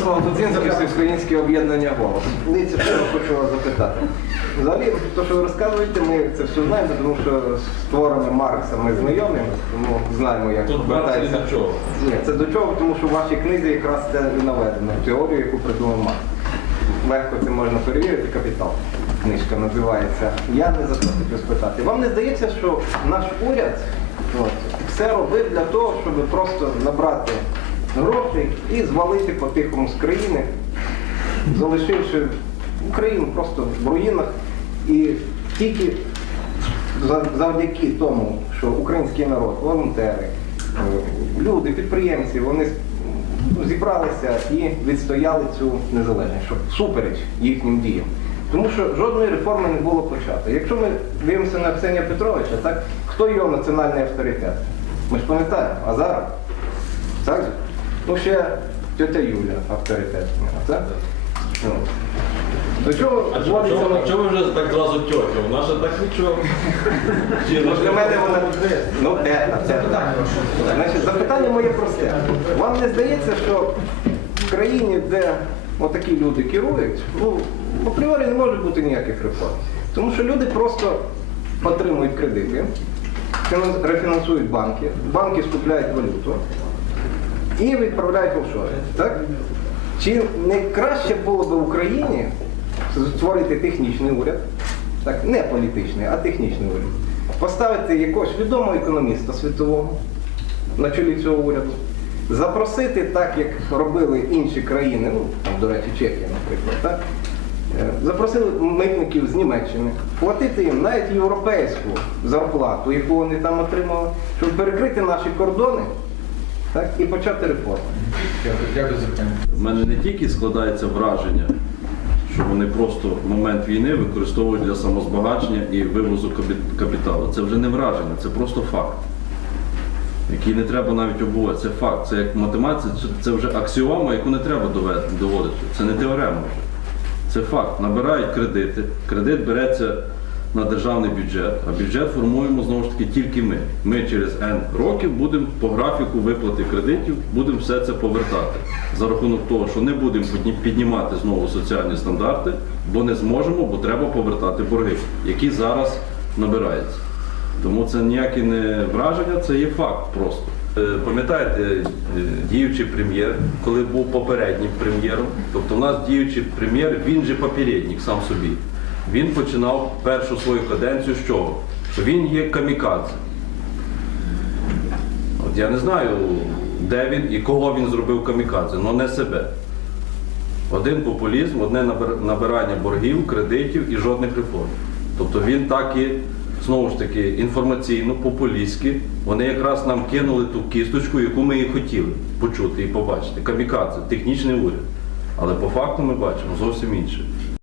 Ростислав Дудзинський, Всеукраїнське об'єднання голос. Дивіться, що я хочу вас запитати. Взагалі, те, що ви розказуєте, ми це все знаємо, тому що з творами Маркса ми знайомі, тому знаємо, як Тут Маркс до чого. Ні, це до чого, тому що в вашій книзі якраз це і наведено, теорію, яку придумав Маркс. Легко це можна перевірити, капітал. Книжка називається. Я не за це хотів спитати. Вам не здається, що наш уряд от, все робив для того, щоб просто набрати грошей і звалити по-тихому з країни, залишивши Україну просто в руїнах. І тільки завдяки тому, що український народ, волонтери, е, люди, підприємці, вони ну, зібралися і відстояли цю незалежність, щоб супереч їхнім діям. Тому що жодної реформи не було почато. Якщо ми дивимося на Арсенія Петровича, так, хто його національний авторитет? Ми ж пам'ятаємо, Азаров. Так? же? Ну ще тетя Юля авторитет. Так? Ну. До чого А чого, зводиться чого, на- чого ви вже так зразу тьотя? Вона ж так нічого. Ну, для мене вона ну, те, це питання. Значить, запитання моє просте. Вам не здається, що в країні, де отакі люди керують, ну, апріорі не може бути ніяких реформ. Тому що люди просто отримують кредити, фінанс- рефінансують банки, банки скупляють валюту і відправляють в офшори. Так? Чи не краще було б Україні створити технічний уряд, так, не політичний, а технічний уряд, поставити якогось відомого економіста світового на чолі цього уряду, запросити, так як робили інші країни, ну там, до речі, Чехія, наприклад, так? Е, Запросили митників з Німеччини, платити їм навіть європейську зарплату, яку вони там отримали, щоб перекрити наші кордони так, і почати реформи. У мене не тільки складається враження, що вони просто момент війни використовують для самозбагачення і вивозу капіталу. Це вже не враження, це просто факт, який не треба навіть обувати. Це факт. Це як це- це вже аксіома, яку не треба доводити. Це не теорема вже. Це факт. Набирають кредити. Кредит береться на державний бюджет, а бюджет формуємо знову ж таки тільки ми. Ми через N років будемо по графіку виплати кредитів, будемо все це повертати за рахунок того, що не будемо піднімати знову соціальні стандарти, бо не зможемо, бо треба повертати борги, які зараз набираються. Тому це ніякі не враження, це є факт просто. Е, Пам'ятаєте, е, діючий прем'єр, коли був попереднім прем'єром, тобто у нас діючий прем'єр, він же попередник сам собі. Він починав першу свою каденцію з чого? Що він є камікадзе. От я не знаю, де він і кого він зробив камікадзе, але не себе. Один популізм, одне набирання боргів, кредитів і жодних реформ. Тобто він так і, знову ж таки, інформаційно, популістськи, вони якраз нам кинули ту кісточку, яку ми і хотіли почути і побачити. Камікадзе, технічний уряд. Але по факту ми бачимо зовсім інше.